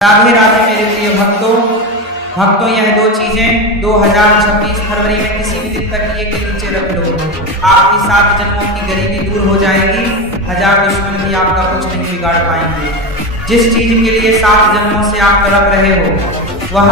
राधे राधे मेरे प्रिय भक्तों यह दो चीजें 2026 फरवरी में किसी भी दिन तकिए के नीचे रख लो। आपकी 7 जन्मों की गरीबी दूर हो जाएगी। 1000 दुश्मन भी आपका कुछ नहीं बिगाड़ पाएंगे। जिस चीज के लिए 7 जन्मों से आप तड़प रहे हो वह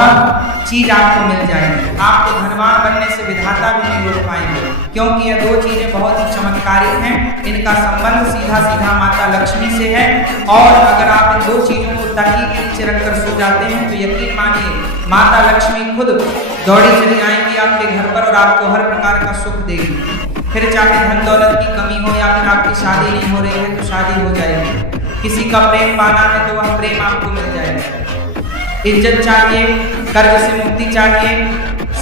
चीज आपको मिल जाएगी। आपको धनवान बनने से विधाता भी नहीं रोक पाएंगे, क्योंकि यह दो चीजें बहुत ही चमत्कारिक हैं। इनका संबंध सीधा सीधा माता लक्ष्मी से है। और अगर आप इन दो चीजों को तकिए के नीचे रखकर सो जाते हैं तो यकीन मानिए माता लक्ष्मी खुद दौड़ी चली आएंगी आपके घर पर और आपको हर प्रकार का सुख देगी। फिर चाहे धन दौलत की कमी हो या फिर आपकी शादी नहीं हो रही है तो शादी हो जाएगी। किसी का प्रेम पाना है तो वह प्रेम आपको मिल जाएगा। इज्जत चाहिए, कर्ज से मुक्ति चाहिए,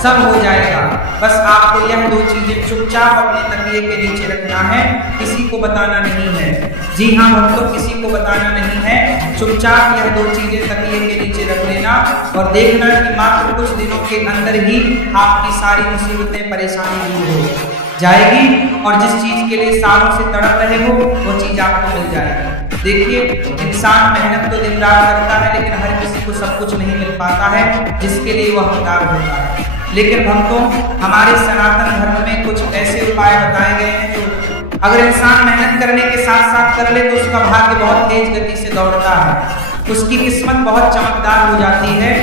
सब हो जाएगा। बस आपको यह दो चीजें चुपचाप अपने तकिए के नीचे रखना है, किसी को बताना नहीं है। जी हाँ भक्तों, किसी को बताना नहीं है। चुपचाप यह दो चीजें तकिए के नीचे रख लेना और देखना कि मात्र कुछ दिनों के अंदर ही आपकी सारी मुसीबतें परेशानी दूर हो जाएगी और जिस चीज के लिए सालों से तड़प रहे हो वो चीज आपको मिल जाएगी। देखिए, इंसान मेहनत तो दिन रात करता है, लेकिन हर किसी को सब कुछ नहीं मिल पाता है जिसके लिए वह हकदार होता है। लेकिन भक्तों, हमारे सनातन धर्म में कुछ ऐसे उपाय बताए गए हैं जो अगर इंसान मेहनत करने के साथ साथ कर ले तो उसका भाग्य बहुत तेज गति से दौड़ता है, उसकी किस्मत बहुत चमकदार हो जाती है।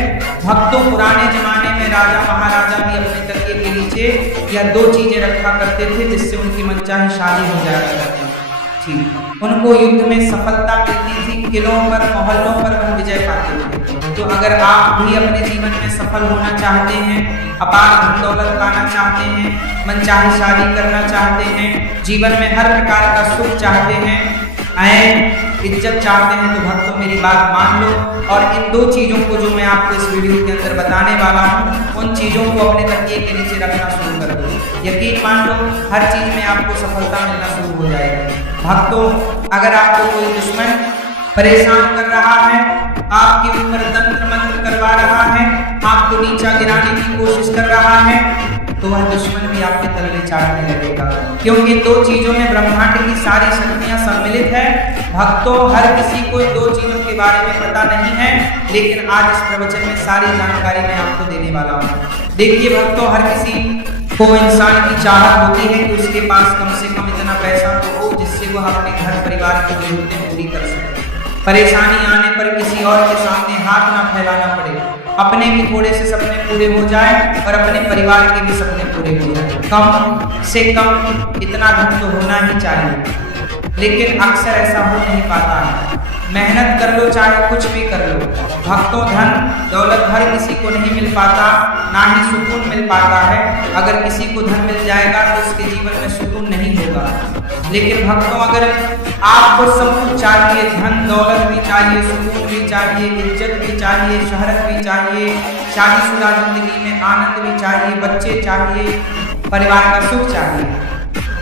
भक्तों, पुराने जमाने में राजा महाराजा भी अपने तकिए के नीचे यह दो चीजें रखा करते थे जिससे उनकी मनचाही शादी हो जाया करती थी। उनको युद्ध में सफलता मिलती थी, किलों पर मोहल्लों पर वह विजय पाते थे। तो अगर आप भी अपने जीवन में सफल होना चाहते हैं, अपार धन दौलत पाना चाहते हैं, मनचाही शादी करना चाहते हैं, जीवन में हर प्रकार का सुख चाहते हैं, इज्जत चाहते हैं, तो भक्तों मेरी बात मान लो और इन दो चीजों को जो मैं आपको इस वीडियो के अंदर बताने वाला हूँ उन चीजों को अपने तकिए के नीचे रखना शुरू कर दो। यकीन मान लो हर चीज में आपको सफलता मिलना शुरू हो जाएगी। भक्तों, अगर आपको कोई दुश्मन परेशान कर रहा है, आपके ऊपर तंत्र मंत्र करवा रहा है, आपको नीचा गिराने की कोशिश कर रहा है, तो वह दुश्मन भी आपके तलवे चाटने लगेगा, क्योंकि दो चीजों में ब्रह्मांड की सारी शक्तियां सम्मिलित है। भक्तों, हर किसी को दो चीजों के बारे में पता नहीं है, लेकिन आज इस प्रवचन में सारी जानकारी मैं आपको देने वाला हूँ। देखिए भक्तों, हर किसी को इंसान की चाहत होती है कि उसके पास कम से कम इतना पैसा तो हो जिससे वह अपने घर परिवार की जरूरतें पूरी कर सके। परेशानी आने पर किसी और के सामने हाथ ना फैलाना पड़े, अपने भी थोड़े से सपने पूरे हो जाए और अपने परिवार के भी सपने पूरे हो जाए। कम से कम इतना धन तो होना ही चाहिए, लेकिन अक्सर ऐसा हो नहीं पाता है। मेहनत कर लो चाहे कुछ भी कर लो भक्तों, धन दौलत हर किसी को नहीं मिल पाता, ना ही सुकून मिल पाता है। अगर किसी को धन मिल जाएगा तो उसके जीवन में सुकून नहीं होगा। लेकिन भक्तों, अगर आपको सब कुछ चाहिए, धन दौलत भी चाहिए, सुकून भी चाहिए, इज्जत भी चाहिए, शोहरत भी चाहिए, शादीशुदा जिंदगी में आनंद भी चाहिए, बच्चे चाहिए, परिवार का सुख चाहिए,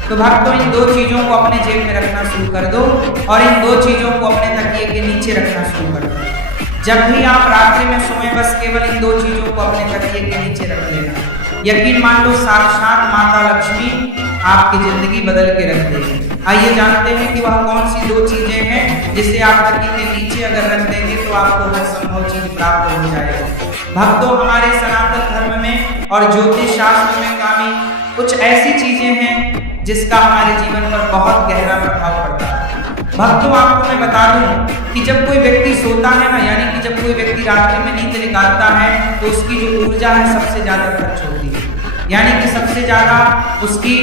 तो भक्तों इन दो चीजों को अपने जेब में रखना शुरू कर दो और इन दो चीजों को अपने तकिए के नीचे रखना शुरू कर दो। जब भी आप रात्रि में सोएं बस केवल इन दो चीजों को अपने तकिए के नीचे रख लेना। यकीन मान लो साक्षात माता लक्ष्मी आपकी जिंदगी बदल के रख देगी। आइए जानते हैं कि वह कौन सी दो चीजें हैं जिसे आप तकिए के नीचे अगर रख देंगे तो आपको हर संभव चीज प्राप्त हो जाएगा। भक्तों, हमारे सनातन धर्म में और ज्योतिष शास्त्र में कामी कुछ ऐसी चीजें हैं जिसका हमारे जीवन पर बहुत गहरा प्रभाव पड़ता है। भक्तों, आपको मैं बता दूं कि जब कोई व्यक्ति सोता है ना, यानी कि जब कोई व्यक्ति रात्रि में नींद निकालता है तो उसकी जो ऊर्जा है सबसे ज्यादा खर्च होती है, यानी कि सबसे ज्यादा उसकी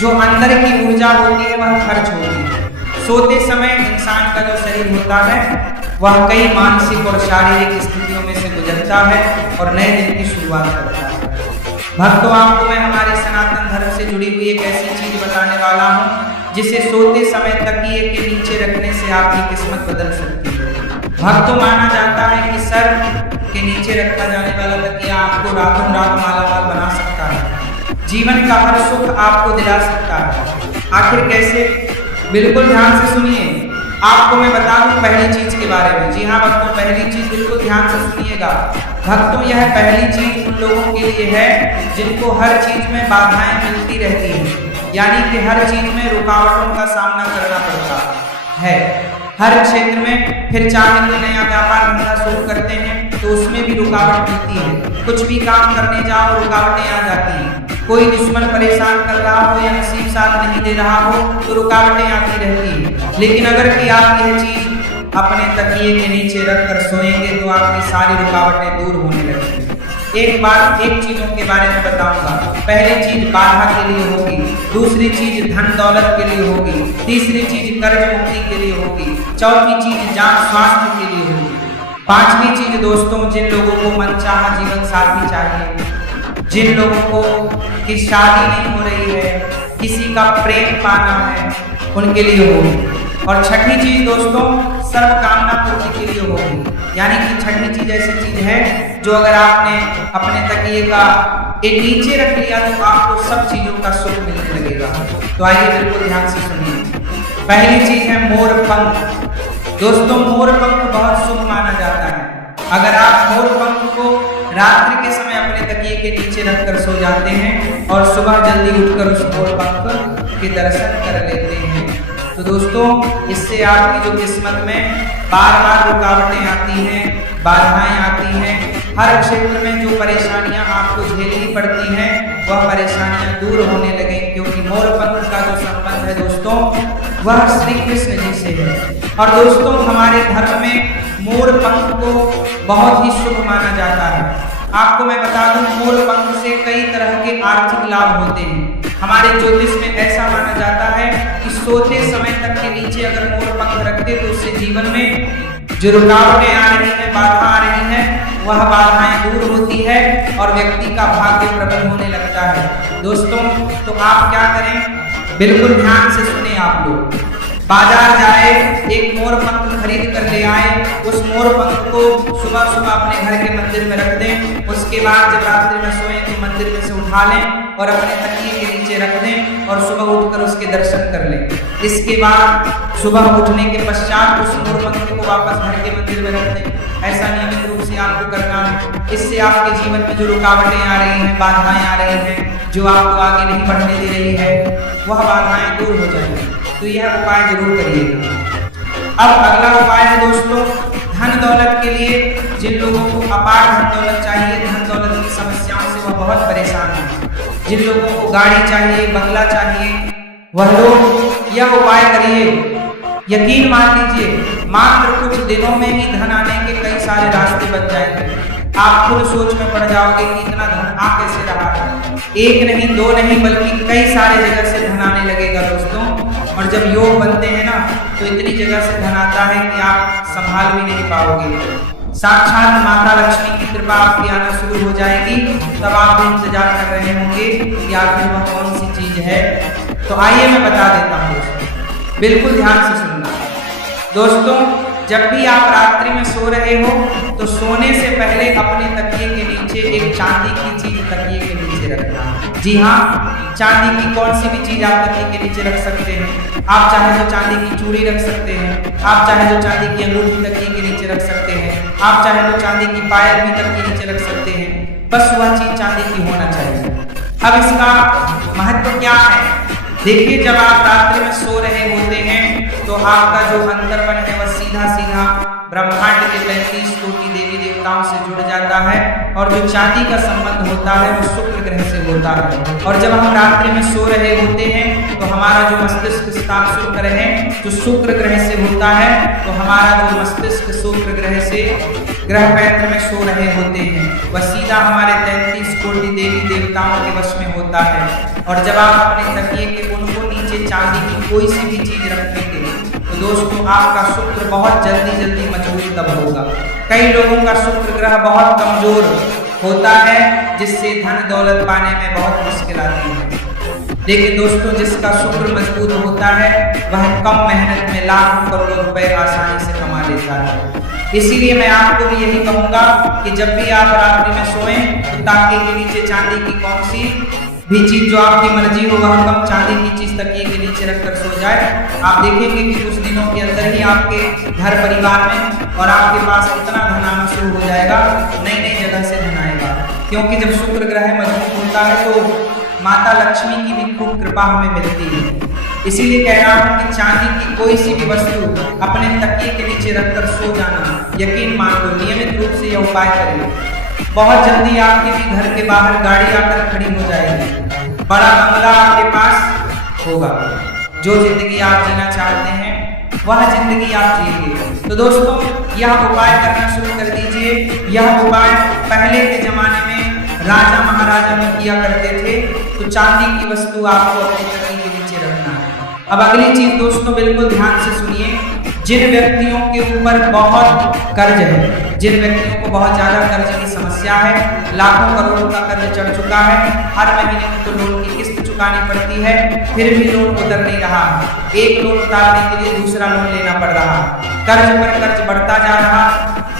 जो अंदर की ऊर्जा होती है वह खर्च होती है। सोते समय इंसान का जो शरीर होता है वह कई मानसिक और शारीरिक स्थितियों में से गुजरता है और नए दिन की शुरुआत करता है। भक्तों, आपको मैं हमारे सनातन धर्म से जुड़ी हुई एक ऐसी चीज बताने वाला हूँ जिसे सोते समय तकिए के नीचे रखने से आपकी किस्मत बदल सकती है। भक्तों, माना जाता है कि सर के नीचे रखा जाने वाला तकिया आपको रातों रात मालामाल बना सकता है, जीवन का हर सुख आपको दिला सकता है। आखिर कैसे? बिल्कुल ध्यान से सुनिए, आपको मैं बता दूं पहली चीज के बारे में। जी हाँ भक्तों, पहली चीज बिल्कुल ध्यान से सुनिएगा। भक्तों, यह पहली चीज उन लोगों के लिए है जिनको हर चीज में बाधाएं मिलती रहती हैं, यानी कि हर चीज में रुकावटों का सामना करना पड़ता है। हर क्षेत्र में फिर चाहे कोई नया व्यापार धंधा शुरू करते हैं तो उसमें भी रुकावट मिलती है। कुछ भी काम करने जाओ रुकावटें आ जाती हैं। कोई दुश्मन परेशान कर रहा हो या नसीब साथ नहीं दे रहा हो तो रुकावटें आती रहती है। लेकिन अगर कि आप यह चीज अपने तकिए के नीचे रखकर सोएंगे तो आपकी सारी रुकावटें दूर होने लगेंगी। एक चीजों के बारे में बताऊंगा। पहली चीज बाधा के लिए होगी, दूसरी चीज धन दौलत के लिए होगी, तीसरी चीज कर्ज मुक्ति के लिए होगी, चौथी चीज जान स्वास्थ्य के लिए होगी, पांचवी चीज दोस्तों जिन लोगों को मनचाहा जीवन साथी चाहिए, जिन लोगों को की शादी नहीं हो रही है, किसी का प्रेम पाना है, उनके लिए होगी। और छठी चीज दोस्तों सर्व कामना पूर्ति के लिए होगी। यानी कि छठी चीज ऐसी चीज है जो अगर आपने अपने तकिए का एक नीचे रख लिया तो आपको सब चीजों का सुख मिलने लगेगा। तो आइए बिल्कुल ध्यान से सुनिए। पहली चीज है मोर पंख। दोस्तों मोर पंख बहुत शुभ माना जाता है। अगर आप मोर पंख को रात्रि के समय अपने तकिए के नीचे रखकर सो जाते हैं और सुबह जल्दी उठकर उस मोर पंख के दर्शन कर लेते हैं तो दोस्तों इससे आपकी जो किस्मत में बार बार रुकावटें आती हैं, बाधाएं आती हैं, हर क्षेत्र में जो परेशानियां आपको झेलनी पड़ती हैं वह परेशानियां दूर होने लगे, क्योंकि मोर पंख का जो संबंध है दोस्तों वह श्री कृष्ण जी से है। और दोस्तों हमारे धर्म में मोर पंख को बहुत ही शुभ माना जाता है। आपको मैं बता दूं मोर पंख से कई तरह के आर्थिक लाभ होते हैं। हमारे ज्योतिष में ऐसा माना जाता है कि सोते समय तक के नीचे अगर मोर पंख रखते तो उससे जीवन में जो रुकावटें आ रही है, बाधा आ रही है, वह बाधाएं दूर होती है और व्यक्ति का भाग्य प्रबल होने लगता है। दोस्तों तो आप क्या करें, बिल्कुल ध्यान से सुने आप लोग। बाजार जाए, एक मोर पंख खरीद कर ले आए, उस मोर पंख को सुबह सुबह अपने घर के मंदिर में रख दें। उसके बाद जब रात्रि में सोएं तो मंदिर में से उठा लें और अपने तकिए के नीचे रख दें और सुबह उठकर उसके दर्शन कर लें। इसके बाद सुबह उठने के पश्चात उस मोर पंख को वापस घर के मंदिर में रख दें। ऐसा नियमित रूप से आपको करना है। इससे आपके जीवन में जो रुकावटें आ रही हैं, बाधाएं आ रही हैं, जो आपको आगे नहीं बढ़ने दे रही है, वह बाधाएं दूर हो जाएंगी। तो यह उपाय जरूर करिएगा। अब अगला उपाय है दोस्तों धन दौलत के लिए। जिन लोगों को अपार धन दौलत चाहिए, धन दौलत की समस्याओं से वह बहुत परेशान है, जिन लोगों को गाड़ी चाहिए, बंगला चाहिए, वह लोग यह उपाय करिए। यकीन मान लीजिए मात्र कुछ दिनों में ही धन आने के कई सारे रास्ते बन जाएंगे। आप खुद सोच में पड़ जाओगे कि इतना धन आ कैसे रहा है। एक नहीं, दो नहीं, बल्कि कई सारे जगह से धन आने लगेगा दोस्तों। और जब योग बनते हैं ना तो इतनी जगह से धन आता है कि आप संभाल भी नहीं पाओगे। साक्षात माता लक्ष्मी की कृपा आपकी आना शुरू हो जाएगी। तब आप इंतजार कर रहे होंगे कि आखिर वह कौन सी चीज है। तो आइए मैं बता देता हूँ दोस्तों, बिल्कुल ध्यान से सुनना। दोस्तों जब भी आप रात्रि में सो रहे हो तो सोने से पहले अपने तकिए के नीचे एक चांदी की चीज तकिए के नीचे रखना। जी हाँ, चांदी की कौन सी भी चीज आप तकिए के नीचे रख सकते हैं। आप चाहे तो चांदी की चूड़ी रख सकते हैं, आप चाहे तो चांदी की अंगूठी तकिए के नीचे रख सकते हैं, आप चाहे तो चांदी की पायल भी तकिए के नीचे रख सकते हैं। बस वह चीज चांदी की होना चाहिए। अब इसका महत्व क्या है, देखिए जब आप रात्रि में सो रहे होते हैं तो आपका जो अंतर्मन है वह सीधा सीधा ब्रह्मांड के 33 कोटि देवी देवताओं से जुड़ जाता है। और जो चांदी का संबंध होता है वो शुक्र ग्रह से होता है। और जब हम रात्रि में सो रहे होते हैं तो हमारा जो मस्तिष्क स्थान शुक्र है, जो शुक्र ग्रह से होता है, तो हमारा जो मस्तिष्क शुक्र ग्रह से ग्रह पैत्र में सो रहे होते हैं वह सीधा हमारे 33 कोटि देवी देवताओं के वश में होता है। और जब आप अपने तकिए के उनको नीचे चांदी की कोई सी भी चीज रखेंगे तो दोस्तों आपका शुक्र बहुत जल्दी मजबूत तब होगा। कई लोगों का शुक्र ग्रह बहुत कमजोर होता है जिससे धन दौलत पाने में बहुत मुश्किल आती है। लेकिन दोस्तों जिसका शुक्र मजबूत होता है वह कम मेहनत में लाखों करोड़ों रुपए आसानी से कमा लेता है। इसीलिए मैं आपको भी यही कहूंगा कि जब भी आप रात्रि में सोएं तो ताके के नीचे चांदी की कौन सी भी चीज जो आपकी मर्जी हो वह कम चांदी की चीज तकिए के नीचे रखकर सो जाए। आप देखेंगे कि कुछ दिनों के अंदर ही आपके घर परिवार में और आपके पास इतना धन आना शुरू हो जाएगा, नई जगह से धन आएगा। क्योंकि जब शुक्र ग्रह मजबूत होता है तो माता लक्ष्मी की भी खूब कृपा हमें मिलती है। इसीलिए कह रहा हूं कि चांदी की कोई सी भी वस्तु अपने तकिए के नीचे रखकर सो जाना, यकीन मान लो, नियमित रूप से यह उपाय करिए। बहुत जल्दी आपके भी घर के बाहर गाड़ी आकर खड़ी हो जाएगी, बड़ा बंगला आपके पास होगा। जो जिंदगी आप जीना चाहते हैं वह जिंदगी आप जिएंगे। तो दोस्तों, यह उपाय करना शुरू कर दीजिए। यह उपाय पहले के जमाने में राजा महाराजा में किया करते थे। तो चांदी की वस्तु आपको अपने तकिए के नीचे रखना है। अब अगली चीज दोस्तों, बिल्कुल ध्यान से सुनिए। जिन व्यक्तियों के ऊपर बहुत कर्ज है, जिन व्यक्तियों को बहुत ज्यादा कर्ज की समस्या है, लाखों करोड़ों का कर्ज चढ़ चुका है, हर महीने उनको लोन की किस्त चुकानी पड़ती है, फिर भी लोन उतर नहीं रहा, एक लोन उतारने के लिए दूसरा लोन लेना पड़ रहा, कर्ज पर कर्ज बढ़ता जा रहा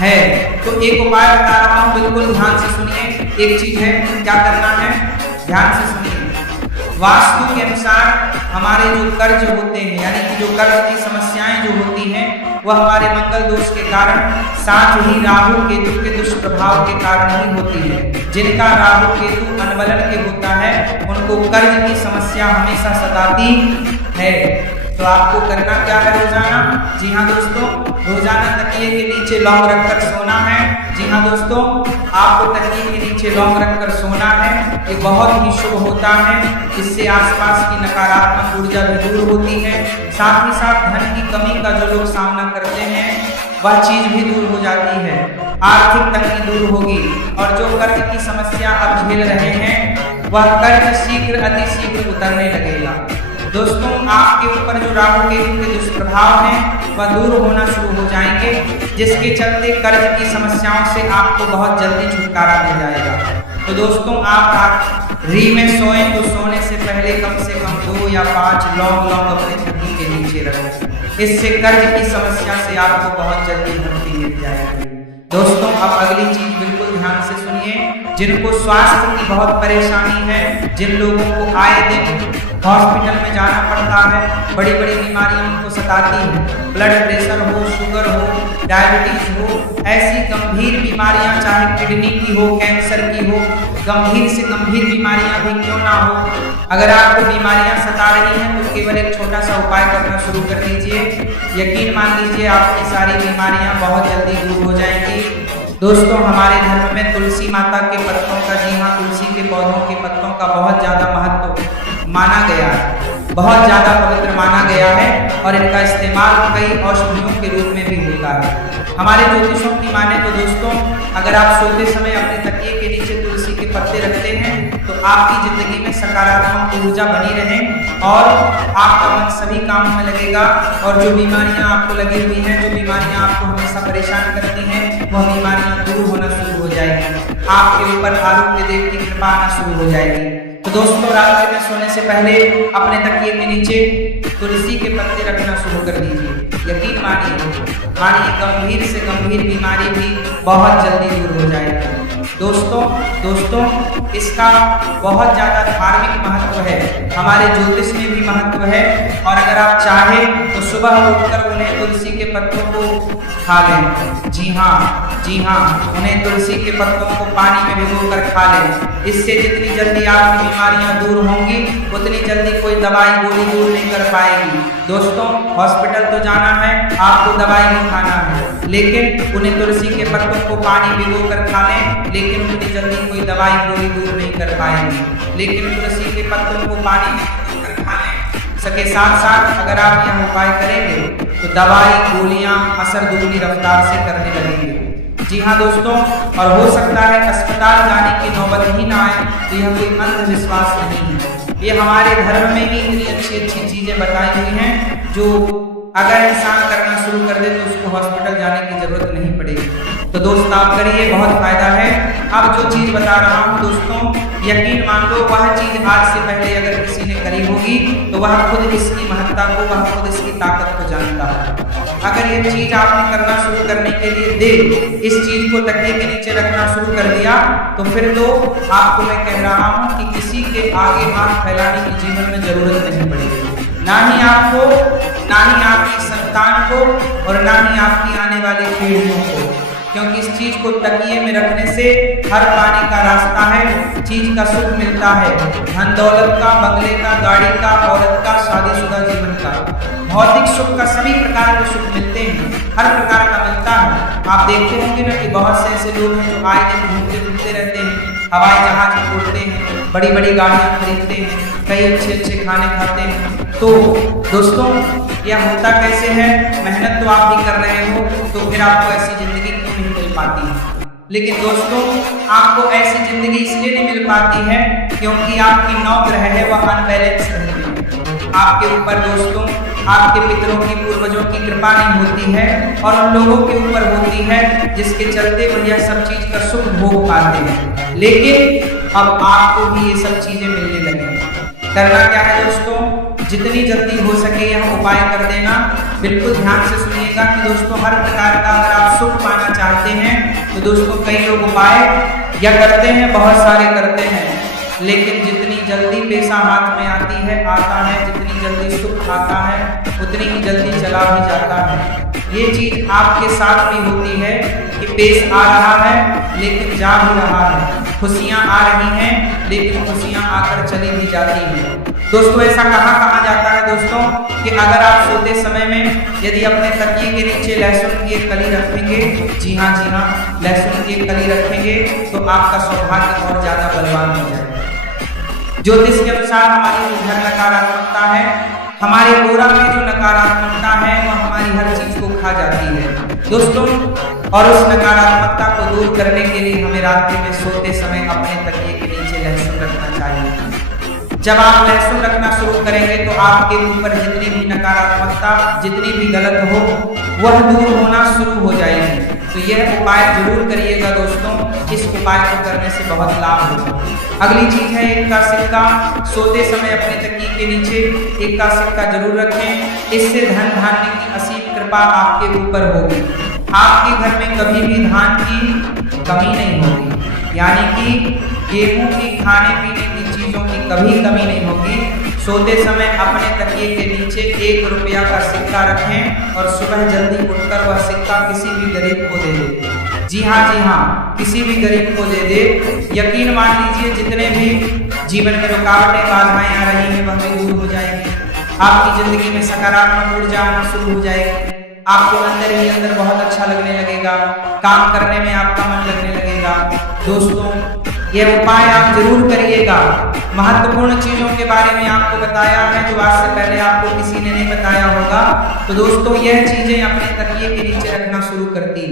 है। तो एक उपाय बता रहा हूं, बिल्कुल ध्यान से सुनिए। एक चीज है, क्या करना है, ध्यान से सुनिए। वास्तु के अनुसार हमारे जो कर्ज होते हैं, यानी कि जो कर्ज की समस्याएं जो होती हैं, वह हमारे मंगल दोष के कारण, साथ ही राहु केतु के दुष्प्रभाव के कारण ही होती है। जिनका राहु केतु अनबलन के होता है, उनको कर्ज की समस्या हमेशा सताती है। तो आपको करना क्या है रोजाना? जी हाँ दोस्तों, रोजाना तकिए के नीचे लौंग रखकर सोना है। जी हाँ दोस्तों, आपको तकिए के नीचे लौंग रखकर सोना है। ये बहुत ही शुभ होता है। इससे आसपास की नकारात्मक ऊर्जा भी दूर होती है। साथ ही साथ धन की कमी का जो लोग सामना करते हैं, वह चीज भी दूर हो जाती है। आर्थिक तंगी दूर होगी और जो कर्ज की समस्या आप झेल रहे हैं, वह कर्ज शीघ्र अति शीघ्र उतरने लगेगा। दोस्तों, आपके ऊपर जो राहु केतु के दुष्प्रभाव हैं, वह दूर होना शुरू हो जाएंगे, जिसके चलते कर्ज की समस्याओं से आपको बहुत जल्दी छुटकारा मिल जाएगा। तो दोस्तों, आप रात्रि में सोएं तो सोने से पहले कम से कम 2 या 5 लौंग अपने तकिए के नीचे रखें। इससे कर्ज की समस्या से आपको बहुत जल्दी मुक्ति मिल जाएगी। दोस्तों, अब अगली चीज बिल्कुल ध्यान से सुनिए। जिनको स्वास्थ्य की बहुत परेशानी है, जिन लोगों को आए दिन हॉस्पिटल में जाना पड़ता है, बड़ी बड़ी बीमारियां उनको सताती हैं, ब्लड प्रेशर हो, शुगर हो, डायबिटीज हो, ऐसी गंभीर बीमारियां, चाहे किडनी की हो, कैंसर की हो, गंभीर से गंभीर बीमारियां भी क्यों ना हो, अगर आपको बीमारियां सता रही हैं तो केवल एक छोटा सा उपाय करना शुरू कर दीजिए। यकीन मान लीजिए आपकी सारी बीमारियां बहुत जल्दी दूर हो जाएंगी। दोस्तों, हमारे धर्म में तुलसी माता के पत्तों का, जी हाँ, तुलसी के पौधों के पत्तों का बहुत ज्यादा महत्व माना गया है, बहुत ज्यादा पवित्र माना गया है और इनका इस्तेमाल कई औषधियों के रूप में भी होता है। हमारे ज्योतिषों की माने तो दोस्तों, अगर आप सोते समय अपने तकिए के नीचे तुलसी के पत्ते रखते हैं तो आपकी जिंदगी में सकारात्मक ऊर्जा बनी रहे और आपका मन सभी कामों में लगेगा और जो बीमारियां आपको लगी हुई हैं, जो बीमारियां आपको हमेशा परेशान करती हैं, वह बीमारियां दूर होना शुरू हो जाएगी। आपके ऊपर आरोग्य देव की कृपा आना शुरू हो जाएगी। तो दोस्तों, रात्रि में सोने से पहले अपने तकिए के नीचे तुलसी के पत्ते रखना शुरू कर दीजिए। यकीन मानिए गंभीर से गंभीर बीमारी भी बहुत जल्दी दूर हो जाएगी। दोस्तों, इसका बहुत ज्यादा धार्मिक महत्व है, हमारे ज्योतिष में भी महत्व है और अगर आप चाहें तो सुबह उठकर उन्हें तुलसी के पत्तों को खा लें। जी हाँ, उन्हें तुलसी के पत्तों को पानी में भिगोकर खा लें। इससे जितनी जल्दी आपकी बीमारियां दूर होंगी, उतनी जल्दी कोई दवाई गोली दूर नहीं कर पाएगी। दोस्तों, हॉस्पिटल तो जाना है, आपको दवाई नहीं खाना है, लेकिन उन्हें तुलसी के पत्तों को पानी भिगोकर खा लें, लेकिन उतनी जल्दी कोई दवाई गोली दूर नहीं कर पाएगी। लेकिन तुलसी के पत्तों को पानी में भिगोकर खा लें। सके साथ अगर आप यह उपाय करेंगे तो दवाई गोलियां असर दुगनी रफ्तार से करने लगेंगे। जी हाँ दोस्तों, और हो सकता है अस्पताल जाने की नौबत ही ना आए। तो यह कोई अंधविश्वास नहीं है, ये हमारे धर्म में ही इतनी अच्छी चीजें बताई हुई हैं जो अगर इंसान करना शुरू कर दे तो उसको हॉस्पिटल जाने की जरूरत नहीं पड़ेगी। तो दोस्त आप करिए, बहुत फायदा है। अब जो चीज बता रहा हूँ दोस्तों, यकीन मान लो वह चीज आज से पहले अगर किसी ने करी होगी तो वह खुद इसकी महत्ता को, वह खुद इसकी ताकत को जानता है। अगर ये चीज आपने करना शुरू करने के लिए इस चीज को तकिए के नीचे रखना शुरू कर दिया तो फिर तो आपको मैं कह रहा हूँ कि किसी के आगे हाथ फैलाने की जीवन में जरूरत नहीं पड़ेगी, ना ही आपको, ना ही आपकी संतान को और ना ही आपकी आने वाली पीढ़ियों को। क्योंकि इस चीज को तकिए में रखने से हर पाने का रास्ता है, चीज का सुख मिलता है, धन दौलत का, बंगले का, गाड़ी का, औरत का, शादीशुदा जीवन का, भौतिक सुख का, सभी प्रकार के सुख मिलते हैं, हर प्रकार का मिलता है। आप देखते होंगे ना कि बहुत से ऐसे लोग हैं जो आए दिन घूमते फिरते रहते हैं, हवाई जहाज उड़ते हैं, बड़ी बड़ी गाड़ियां खरीदते हैं, कई अच्छे अच्छे खाने खाते हैं। तो दोस्तों, यह होता कैसे है? मेहनत तो आप भी कर रहे हो, तो फिर आपको ऐसी जिंदगी क्यों नहीं मिल पाती है? लेकिन दोस्तों, आपको ऐसी जिंदगी इसलिए नहीं मिल पाती है क्योंकि आपकी 9 ग्रह है वह अनबैलेंस रहते हैं। आपके ऊपर दोस्तों आपके पितरों की, पूर्वजों की कृपा नहीं होती है और उन लोगों के ऊपर होती है जिसके चलते वह यह सब चीज का सुख भोग पाते हैं। लेकिन अब आपको भी ये सब चीजें मिलने लगी। करना क्या है दोस्तों? जितनी जल्दी हो सके यह उपाय कर देना। बिल्कुल ध्यान से सुनिएगा कि दोस्तों हर प्रकार का अगर आप सुख पाना चाहते हैं तो दोस्तों कई लोग उपाय या करते हैं, बहुत सारे करते हैं, लेकिन जितनी जल्दी पैसा हाथ में आता है, जितनी जल्दी सुख आता है, उतनी ही जल्दी चला भी जाता है। ये चीज आपके साथ भी होती है कि पैसा आ रहा है लेकिन जा भी रहा है, खुशियां आ रही हैं लेकिन खुशियां आकर चली भी जाती हैं। दोस्तों ऐसा कहा जाता है दोस्तों कि अगर आप सोते समय में यदि अपने तकिए के नीचे लहसुन की एक कली रखेंगे, जी हाँ लहसुन की एक कली रखेंगे, तो आपका सौभाग्य और ज्यादा बलवान हो जाएगा। ज्योतिष के अनुसार हमारी जो घर नकारात्मकता है, हमारे गोरा में जो नकारात्मकता है, वह हमारी हर चीज को खा जाती है दोस्तों। और उस नकारात्मकता को दूर करने के लिए हमें रात्रि में सोते समय अपने तकिए के नीचे लहसुन रखना चाहिए। जब आप लहसुन रखना शुरू करेंगे तो आपके ऊपर जितनी भी नकारात्मकता, जितनी भी गलत हो, वह दूर होना शुरू हो जाएगी। तो यह उपाय जरूर करिएगा दोस्तों, इस उपाय को करने से बहुत लाभ होगा। अगली चीज है 1 का सिक्का। सोते समय अपने तकिए के नीचे 1 का सिक्का जरूर रखें। इससे धन धान्य की असीम कृपा आपके ऊपर होगी। आपके घर में कभी भी धान की कमी नहीं होगी, यानी कि गेहूं की, खाने पीने की चीजों की कभी कमी नहीं होगी। सोते समय अपने तकिए के नीचे 1 रुपया का सिक्का रखें और सुबह जल्दी उठकर वह सिक्का किसी भी गरीब को दे दे। जी हाँ, किसी भी गरीब को दे दे। यकीन मान लीजिए जितने भी जीवन में रुकावटें, बाधाएं आ रही हैं, वह भी दूर हो जाएंगी। आपकी जिंदगी में सकारात्मक ऊर्जा आना शुरू हो जाएगी। आपको अंदर ही अंदर बहुत अच्छा लगने लगेगा, काम करने में आपका मन लगने लगेगा। दोस्तों यह उपाय आप जरूर करिएगा। महत्वपूर्ण चीजों के बारे में आपको बताया है जो आज से पहले आपको किसी ने नहीं बताया होगा। तो दोस्तों यह चीजें अपने तकिए के नीचे रखना शुरू करती